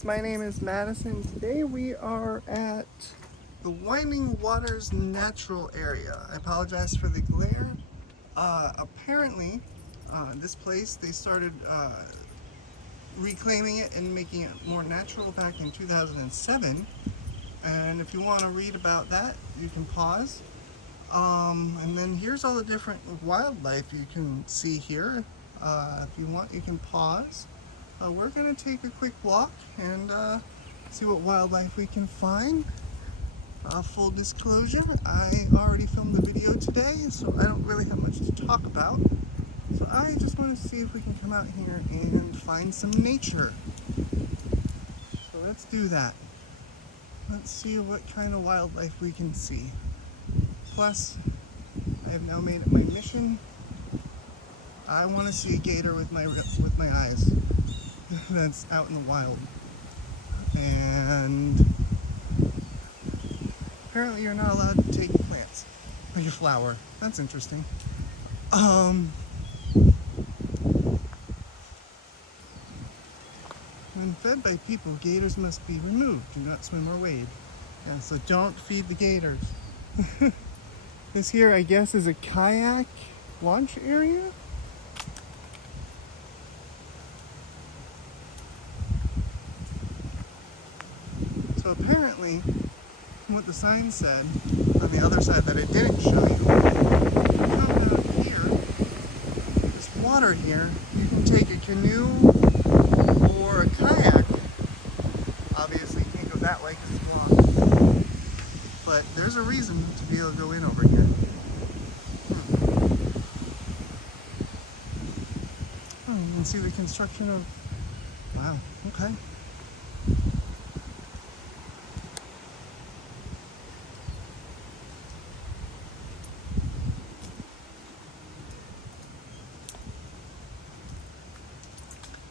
friends, my name is Madison. Today we are at the Winding Waters Natural Area. I apologize for the glare. Apparently, this place, they started reclaiming it and making it more natural back in 2007. And if you want to read about that, you can pause. And then here's all the different wildlife you can see here. If you want, you can pause. We're going to take a quick walk and see what wildlife we can find. Full disclosure, I already filmed the video today, so I don't really have much to talk about. So I just want to see if we can come out here and find some nature. So let's do that. Let's see what kind of wildlife we can see. Plus, I have now made it my mission. I want to see a gator with my eyes. That's out in the wild. And apparently you're not allowed to take plants like a flower. That's interesting. When fed by people, gators must be removed. Do not swim or wade. Yeah, so don't feed the gators. This here, I guess, is a kayak launch area. So apparently, from what the sign said, on the other side that I didn't show you, come down here, this water here, you can take a canoe or a kayak. Obviously, you can't go that way because it's blocked. But there's a reason to be able to go in over here. Oh, you can see the construction of, wow, okay.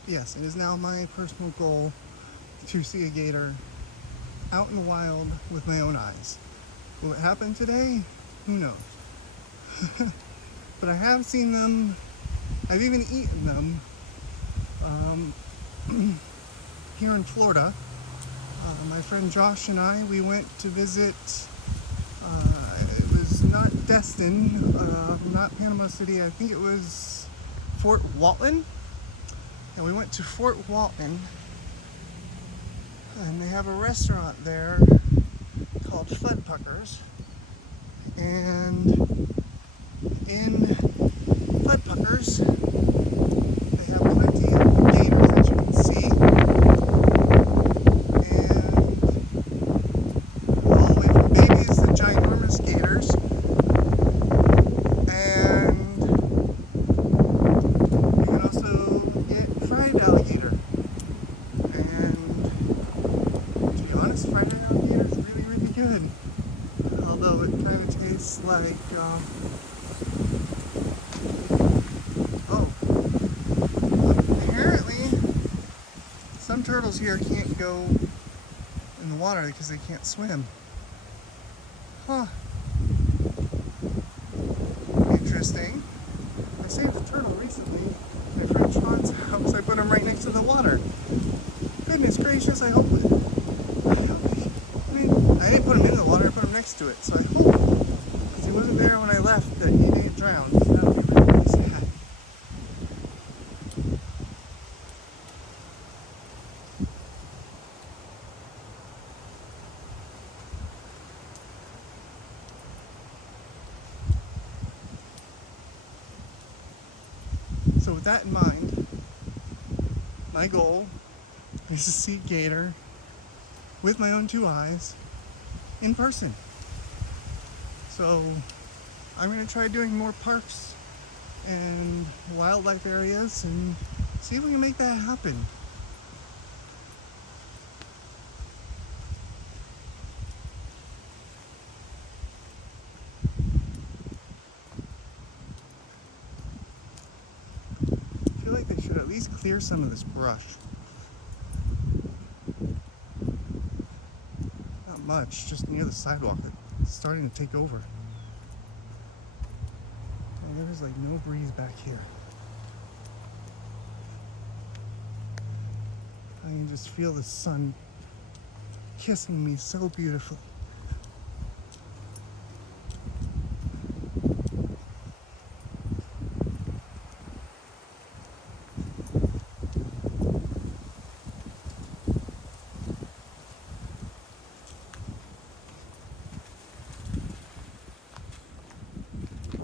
Yes, it is now my personal goal to see a gator out in the wild with my own eyes. Will it happen today? Who knows? But I have seen them. I've even eaten them here in Florida. My friend Josh and I, we went to visit, it was not Destin, not Panama City, I think it was Fort Walton. And we went to Fort Walton, and they have a restaurant there called Fudpuckers. And in Fudpuckers, they have plenty of gators that you can see. And all the way from babies to ginormous gators. And you can also get fried alligator. And to be honest, fried alligator is really, really good. Although it kind of tastes like, apparently some turtles here can't go in the water because they can't swim. Huh. Interesting. I saved a turtle recently at my friend Sean's house. I put him right next to the water. Goodness gracious, I hope it. I didn't put him in the water, I put him next to it. So I hope, because he wasn't there when I left, that he didn't drown. So that would be really, really sad. So with that in mind, my goal is to see gator with my own two eyes in person. So I'm going to try doing more parks and wildlife areas and see if we can make that happen. I feel like they should at least clear some of this brush. Not much, just near the sidewalk. It's starting to take over. And there's like no breeze back here. can just feel the sun kissing me so beautifully.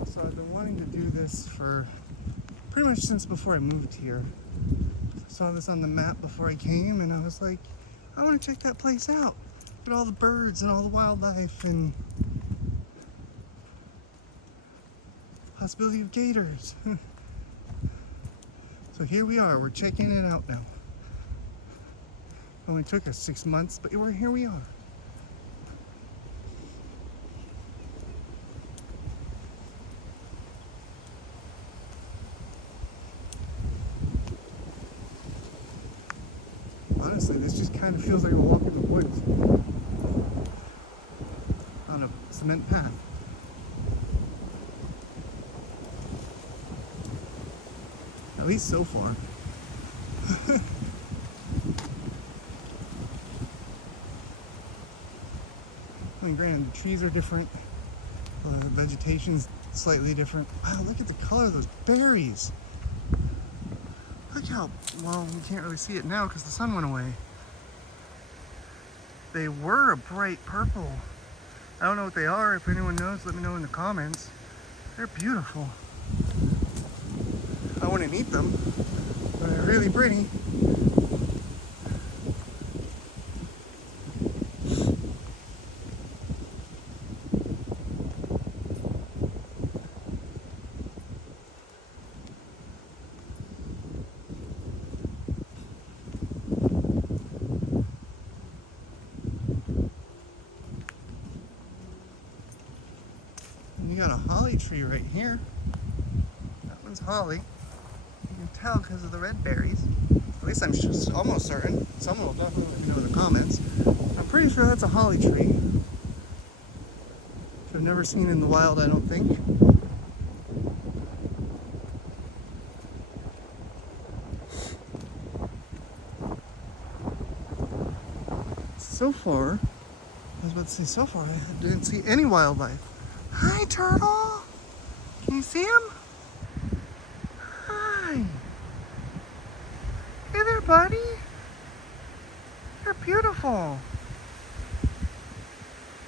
So I've been wanting to do this for pretty much since before I moved here. I saw this on the map before I came and I was like, I want to check that place out. But all the birds and all the wildlife and possibility of gators. So here we are, we're checking it out now. It only took us 6 months, but here we are. Honestly, this just kind of feels like a walk in the woods on a cement path. At least so far. I mean, granted, the trees are different, the vegetation's slightly different. Wow, look at the color of those berries. Look how, well, you can't really see it now because the sun went away. They were a bright purple. I don't know what they are. If anyone knows, let me know in the comments. They're beautiful. I wouldn't eat them, but they're really pretty. And you got a holly tree right here. That one's holly. You can tell because of the red berries. At least I'm just almost certain. Someone will definitely let me know in the comments. I'm pretty sure that's a holly tree. Which I've never seen in the wild, I don't think. So far, I was about to say so far, I didn't see any wildlife. Hi, turtle! Can you see him? Hi! Hey there, buddy! You're beautiful!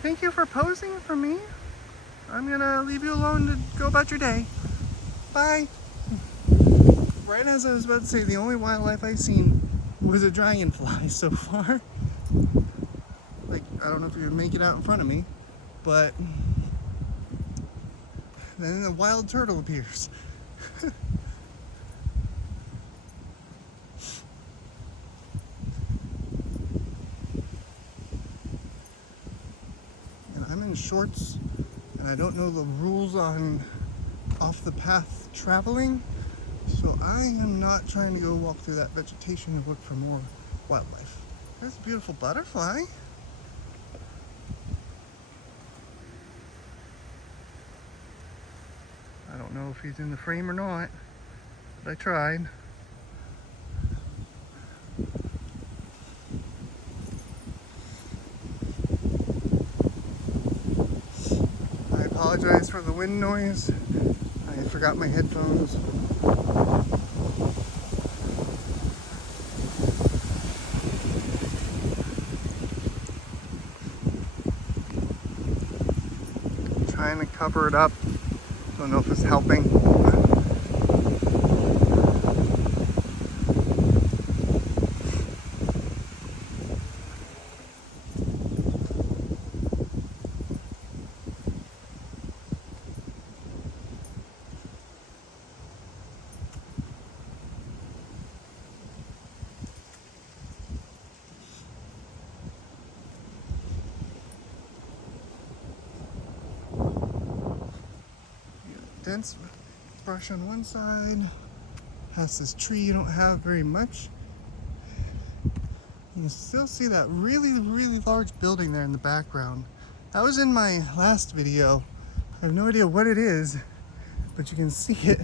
Thank you for posing for me. I'm gonna leave you alone to go about your day. Bye! Right as I was about to say, the only wildlife I've seen was a dragonfly so far. Like, I don't know if you're gonna make it out in front of me, but then a wild turtle appears. And I'm in shorts, and I don't know the rules on off the path traveling, so I am not trying to go walk through that vegetation and look for more wildlife. There's a beautiful butterfly. I don't know if he's in the frame or not, but I tried. I apologize for the wind noise. I forgot my headphones. I'm trying to cover it up. Don't know if it's helping. Dense brush on one side, past this tree you don't have very much. You can still see that really large building there in the background. That was in my last video. I have no idea what it is, but you can see it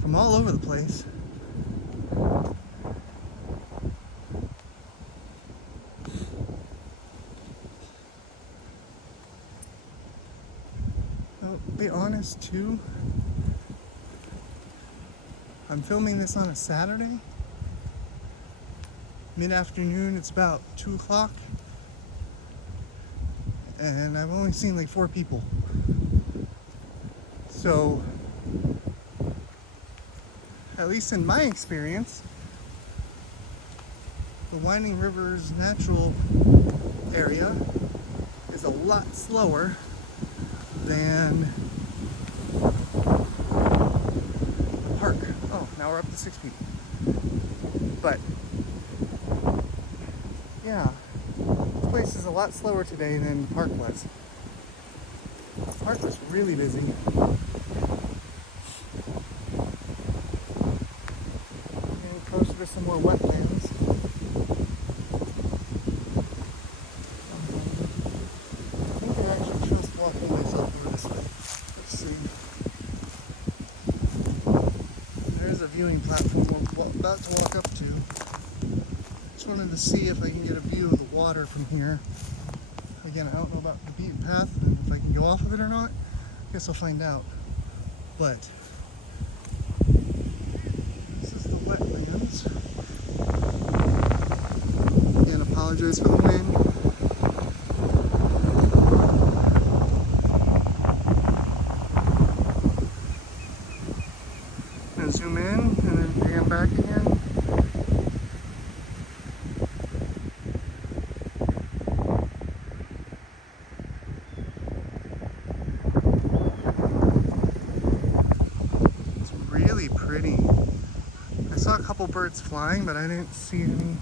from all over the place. be honest too, I'm filming this on a Saturday. Mid-afternoon, it's about 2 o'clock. And I've only seen like 4 people. So, at least in my experience, the Winding River's natural area is a lot slower than the park. Oh, now we're up to 6 people. But yeah, this place is a lot slower today than the park was. The park was really busy. Getting closer to some more wetlands. I think I actually trust walking myself through this way. Let's see. There's a viewing platform we're about to walk up to. Just wanted to see if I can get a view of the water from here. Again, I don't know about the beaten path, and if I can go off of it or not. I guess I'll find out. But this is the wetlands. Again, apologize for the wind. And zoom in, and then pan back again. Pretty. I saw a couple birds flying, but I didn't see any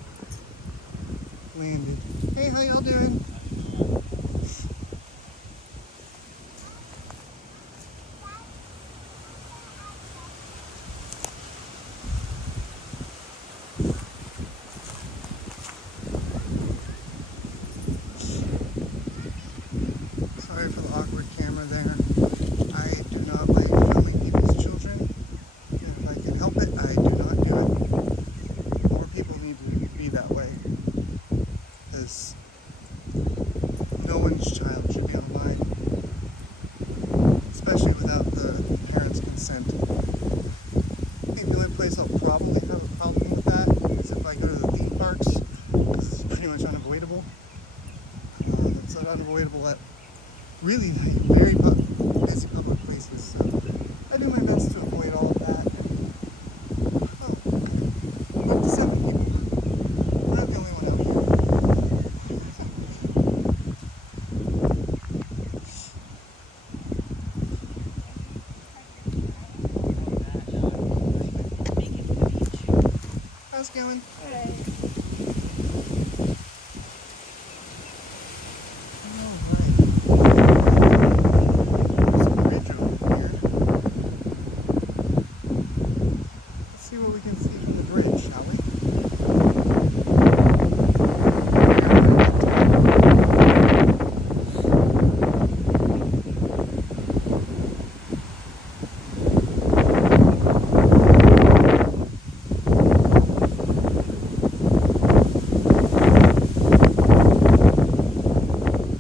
landed. Hey, how y'all doing? Sorry for the awkward camera there. I do not like filming people's children. If I can help it, I do not do it. More people need to be that way, because no one's child should be on a line, especially without the parents' consent. I think the only place I'll probably have a problem with that is if I go to the theme parks, because it's pretty much unavoidable. It's unavoidable at really very busy public places, so I do my best to avoid all of that. Oh, up to 7 people. We're not the only one out here. How's it going? Hey. What we can see from the bridge, shall we?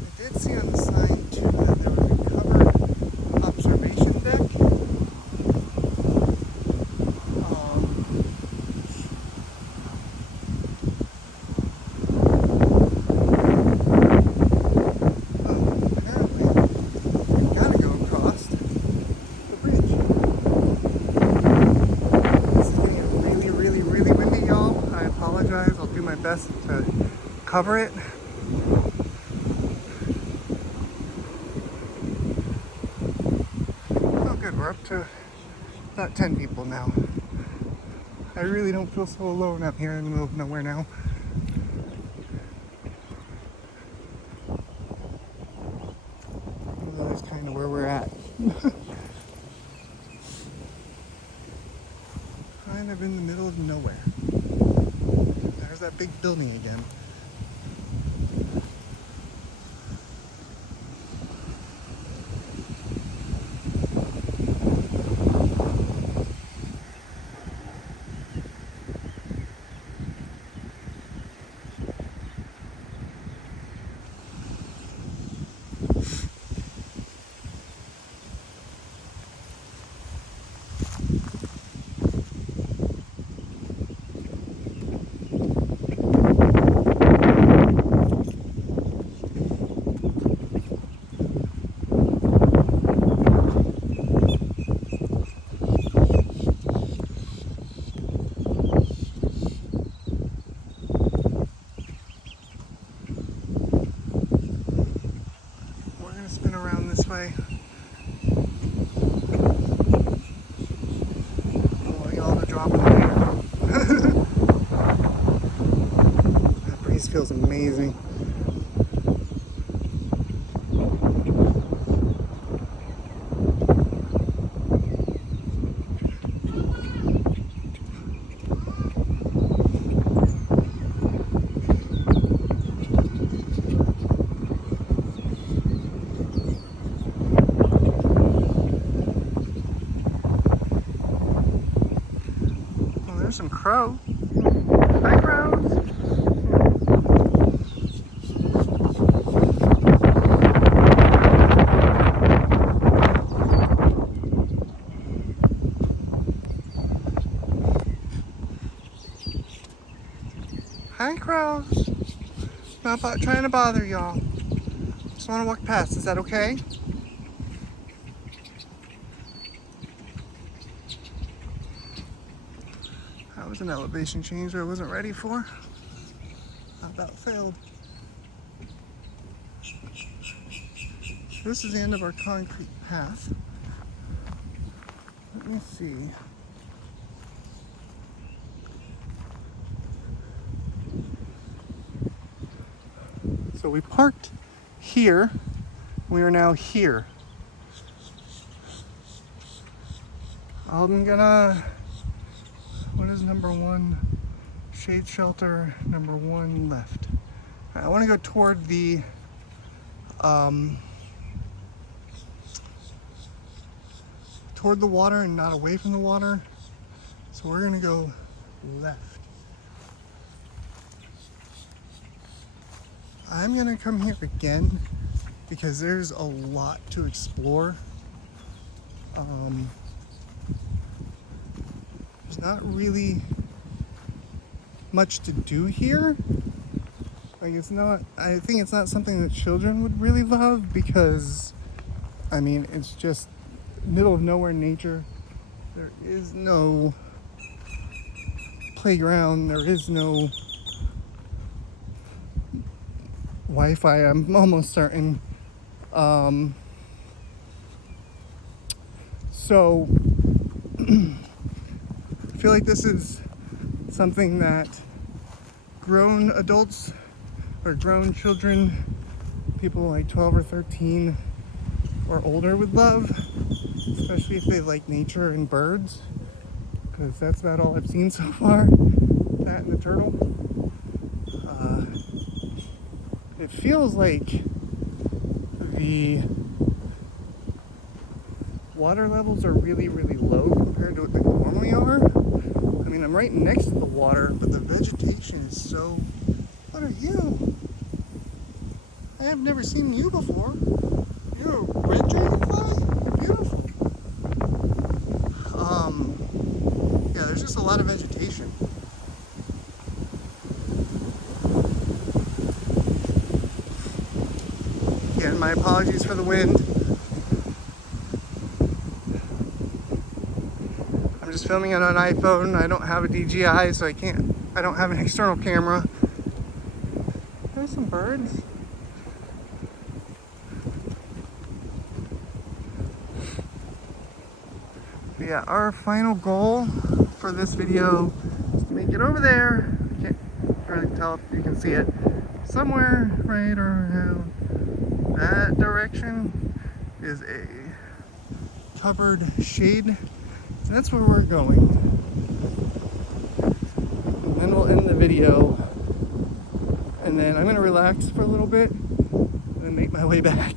I did see on the sign too that there was a covered observation deck. I'll do my best to cover it. Oh good, we're up to about 10 people now. I really don't feel so alone up here in the middle of nowhere now. That's kind of where we're at. Kind of in the middle of nowhere. There's that big building again. way. I want y'all to drop in there. That breeze feels amazing. There's some crow. Hi, crows. Hi, crows. Not trying to bother y'all. Just want to walk past. Is that okay? That was an elevation change I wasn't ready for. I about failed. This is the end of our concrete path. Let me see. So we parked here. We are now here. I'm gonna, what is number one? Shade shelter, number one left. All right, I wanna go toward the, toward the water and not away from the water. So we're gonna go left. I'm gonna come here again because there's a lot to explore. There's not really much to do here. Like it's not, I think it's not something that children would really love because, I mean, it's just middle of nowhere nature. There is no playground, there is no Wi-Fi, I'm almost certain. So I feel like this is something that grown adults or grown children, people like 12 or 13 or older would love, especially if they like nature and birds, because that's about all I've seen so far, that and the turtle. It feels like the water levels are really, really low compared to what they normally are. I mean, I'm right next to the water, but the vegetation is so... What are you? I have never seen you before. You're a red dragonfly? Beautiful. Yeah, there's just a lot of vegetation. Again, my apologies for the wind. I'm just filming it on an iPhone. I don't have a DJI, so I don't have an external camera. There's some birds. But yeah, our final goal for this video is to make it over there. I can't really tell if you can see it. Somewhere right around that direction is a covered shade. And that's where we're going. And then we'll end the video. And then I'm gonna relax for a little bit and then make my way back.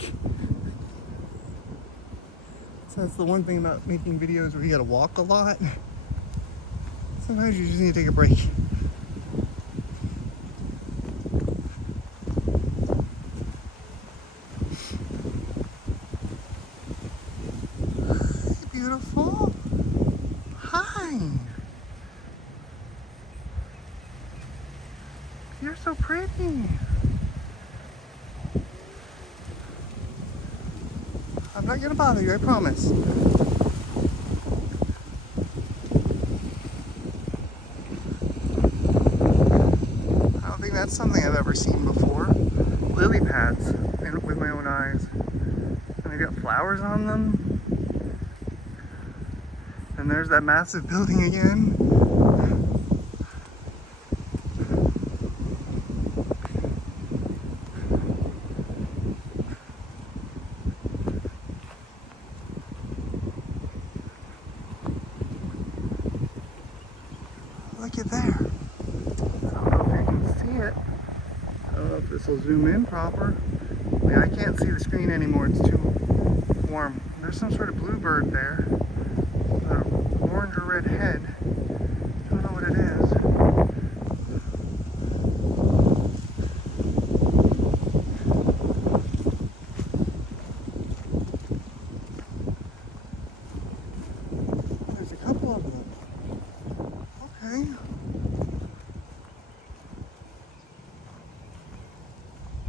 So that's the one thing about making videos where you gotta walk a lot. Sometimes you just need to take a break. Beautiful. Hi. You're so pretty. I'm not gonna bother you, I promise. I don't think that's something I've ever seen before. Lily pads with my own eyes. I They got flowers on them. And there's that massive building again. Look at there. I don't know if you can see it. I don't know if this will zoom in proper. Yeah, I can't see the screen anymore. It's too warm. There's some sort of bluebird there. An orange or red head. Don't know what it is. There's a couple of them. Okay.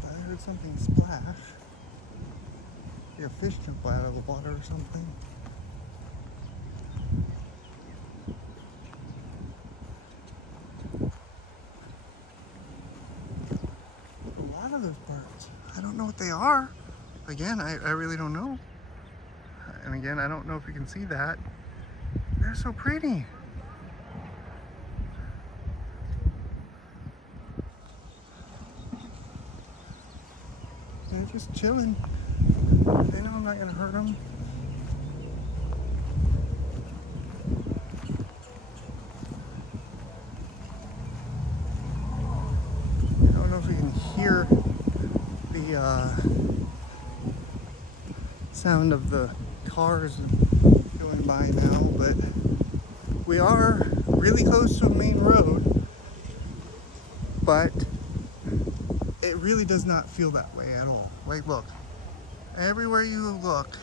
I heard something splash. Maybe a fish jump out of the water or something. A lot of those birds. I don't know what they are. Again, I really don't know. And again, I don't know if you can see that. They're so pretty. They're just chilling. They know I'm not gonna hurt them. I don't know if you can hear the sound of the cars going by now, but we are really close to a main road, but it really does not feel that way at all. Like, look, everywhere you look,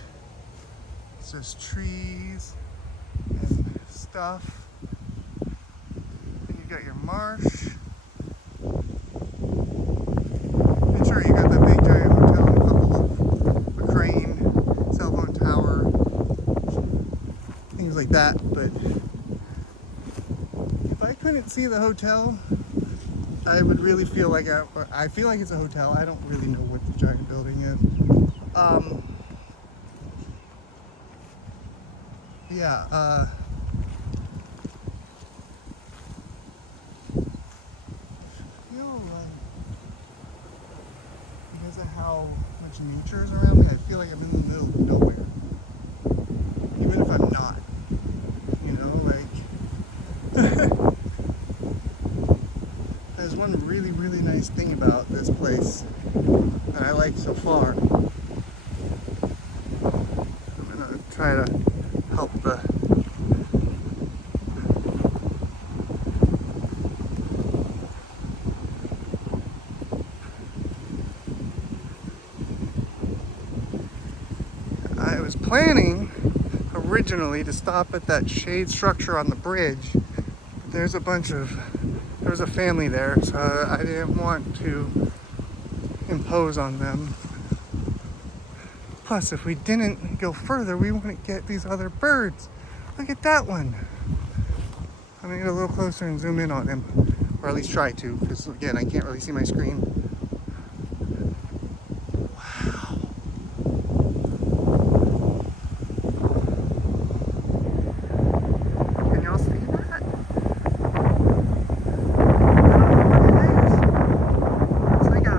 it's just trees and stuff. And you got your marsh. And sure, you got that big giant hotel and a couple of a crane, cell phone tower, things like that. But if I couldn't see the hotel, I would really feel like I feel like it's a hotel. I don't really know what the giant building is. Yeah, I feel like because of how much nature is around me, I feel like I'm in the middle of nowhere. Even if I'm not, you know, like. There's one really, really nice thing about this place that I like so far. I'm gonna try to help the I was planning originally to stop at that shade structure on the bridge. There's a family there, so I didn't want to impose on them. Plus, if we didn't go further, we wouldn't get these other birds. Look at that one. I'm gonna get a little closer and zoom in on him, or at least try to, because again, I can't really see my screen. Wow. Can y'all see that? It's like a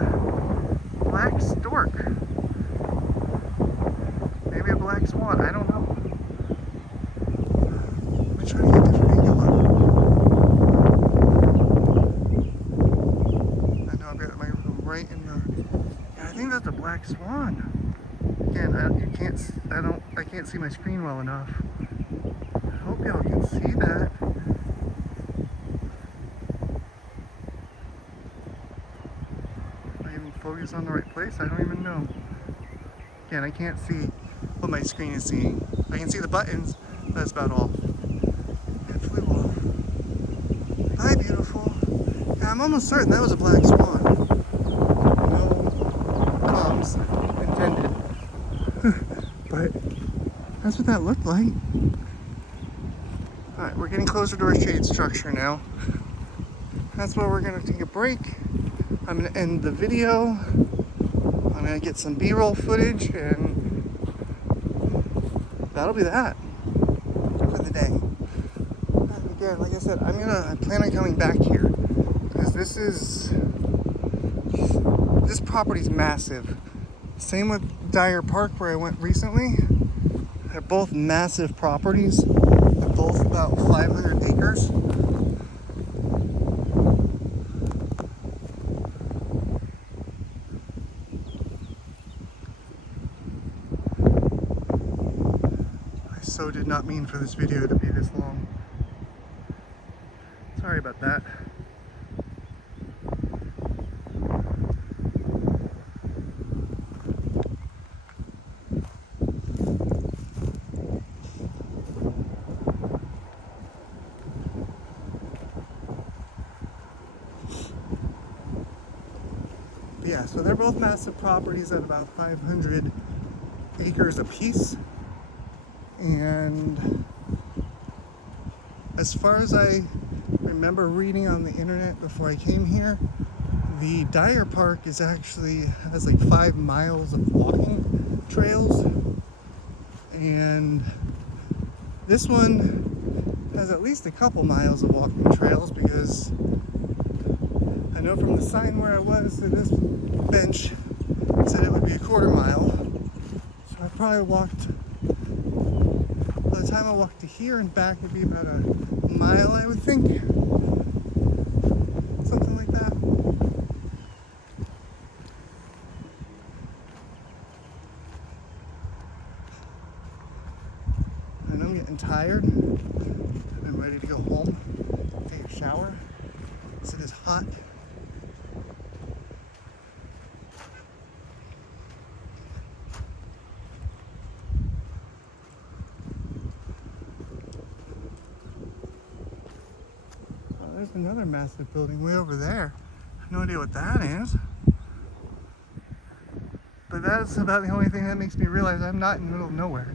black stork. Maybe a black swan, I don't know. Let me try to get a different angle up. I know I've got my right in the. Yeah, I think that's a black swan. Again, I can't see my screen well enough. I hope y'all can see that. Am I even focused on the right place? I don't even know. Again, I can't see what my screen is seeing. I can see the buttons, but that's about all. It flew off. Hi, beautiful. Yeah, I'm almost certain that was a black swan. No puns intended. But that's what that looked like. Alright, we're getting closer to our shade structure now. That's where we're going to take a break. I'm going to end the video. I'm going to get some B-roll footage and that'll be that for the day. And again, like I said, I plan on coming back here because this property's massive. Same with Dyer Park where I went recently. They're both massive properties. They're both about 500 acres. I so did not mean for this video to be this long. Sorry about that. Yeah, so they're both massive properties at about 500 acres apiece. And as far as I remember reading on the internet before I came here, the Dyer Park has like 5 miles of walking trails. And this one has at least a couple miles of walking trails because I know from the sign where I was to this bench it said it would be a quarter mile. So I probably walked, by the time I walked to here and back would be about a mile, I would think. Something like that. And I'm getting tired. I'm ready to go home, take a shower. It is hot. There's another massive building way over there. I have no idea what that is. But that's about the only thing that makes me realize I'm not in the middle of nowhere.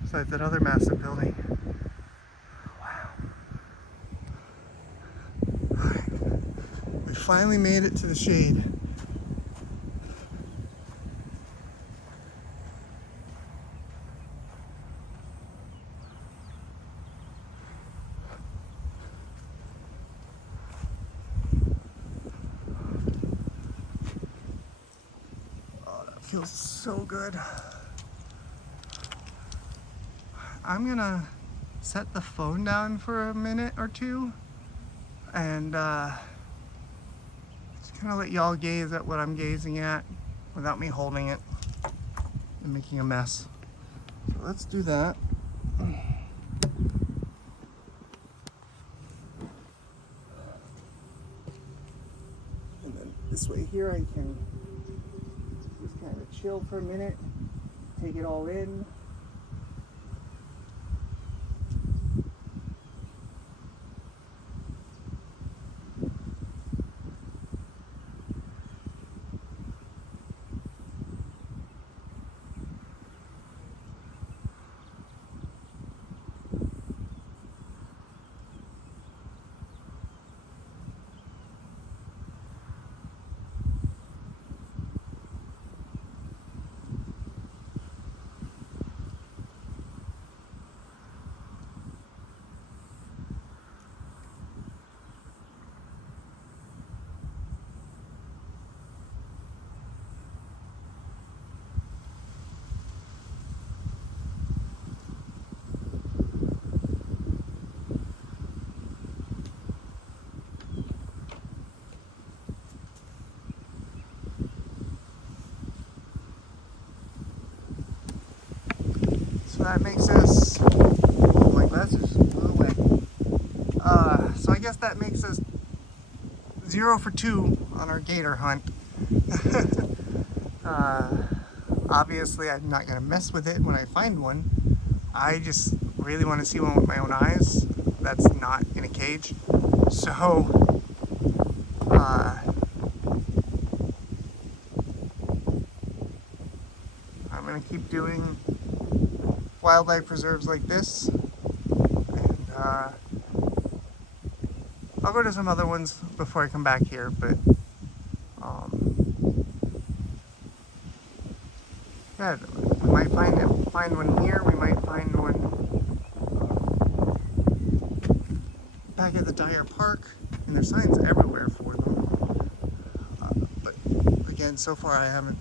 Besides that other massive building. Wow. Alright. We finally made it to the shade. Feels so good. I'm gonna set the phone down for a minute or two and just kind of let y'all gaze at what I'm gazing at without me holding it and making a mess. So let's do that. And then this way here I can kind of chill for a minute, take it all in. So that makes us, oh my glasses blew away. So I guess that makes us 0 for 2 on our gator hunt. Obviously I'm not gonna mess with it when I find one. I just really want to see one with my own eyes that's not in a cage. So I'm gonna keep doing wildlife preserves like this, and I'll go to some other ones before I come back here, but yeah, we might find one here. We might find one back at the Dyer Park, and there's signs everywhere for them. But again, so far I haven't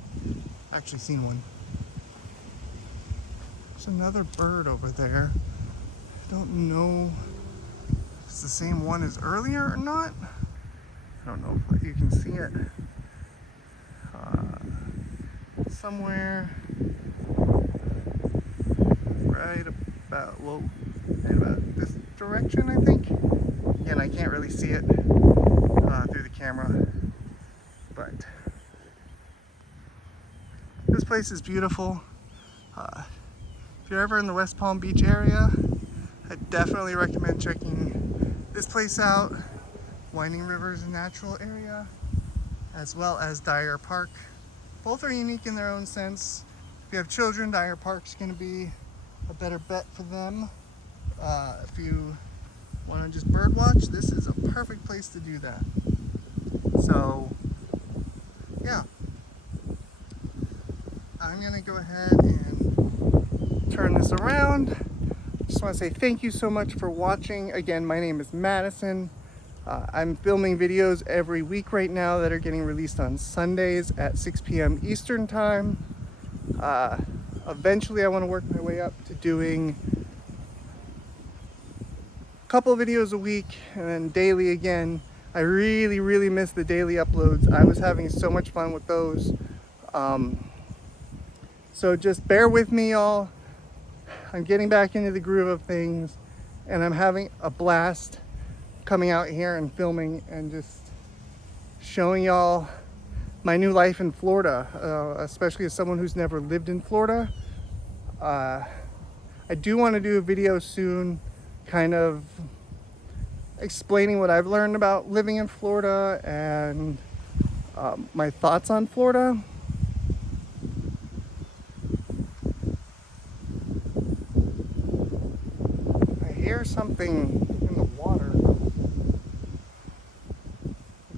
actually seen one. There's another bird over there. I don't know if it's the same one as earlier or not. I don't know if you can see it. Somewhere right about, well, in about this direction, I think. Again, I can't really see it through the camera, but this place is beautiful. If you're ever in the West Palm Beach area, I definitely recommend checking this place out. Winding River is a natural area, as well as Dyer Park. Both are unique in their own sense. If you have children, Dyer Park's going to be a better bet for them. If you want to just bird watch, this is a perfect place to do that. So, yeah. I'm going to go ahead and turn this around. Just want to say thank you so much for watching. Again, my name is Madison. I'm filming videos every week right now that are getting released on Sundays at 6 p.m. Eastern Time. Eventually I want to work my way up to doing a couple of videos a week and then daily again. I really miss the daily uploads. I was having so much fun with those. So just bear with me, y'all. I'm getting back into the groove of things and I'm having a blast coming out here and filming and just showing y'all my new life in Florida, especially as someone who's never lived in Florida. I do want to do a video soon kind of explaining what I've learned about living in Florida and my thoughts on Florida. I hear something in the water.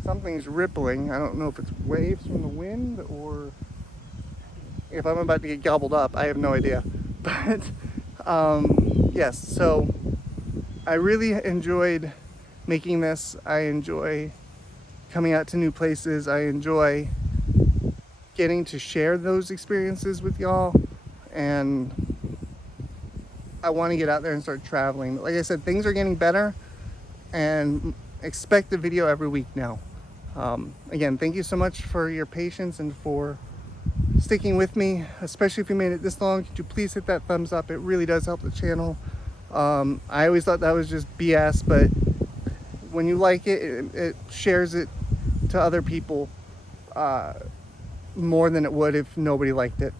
Something's rippling. I don't know if it's waves from the wind or if I'm about to get gobbled up. I have no idea. But yes, so I really enjoyed making this. I enjoy coming out to new places. I enjoy getting to share those experiences with y'all. And I want to get out there and start traveling. Like I said, things are getting better and expect a video every week now. Again, thank you so much for your patience and for sticking with me, especially if you made it this long. Could you please hit that thumbs up? It really does help the channel. I always thought that was just BS, but when you like it, it shares it to other people more than it would if nobody liked it.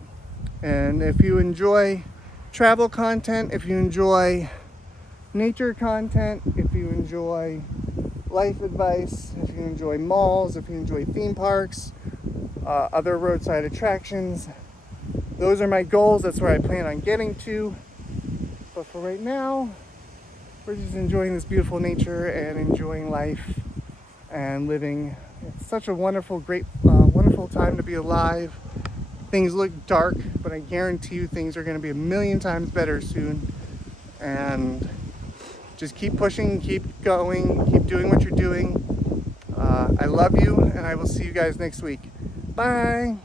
And if you enjoy travel content, if you enjoy nature content, if you enjoy life advice, if you enjoy malls, if you enjoy theme parks, other roadside attractions, those are my goals. That's where I plan on getting to. But for right now, we're just enjoying this beautiful nature and enjoying life and living. It's such a wonderful, great, wonderful time to be alive. Things look dark, but I guarantee you things are going to be a million times better soon. And just keep pushing, keep going, keep doing what you're doing. I love you, and I will see you guys next week. Bye.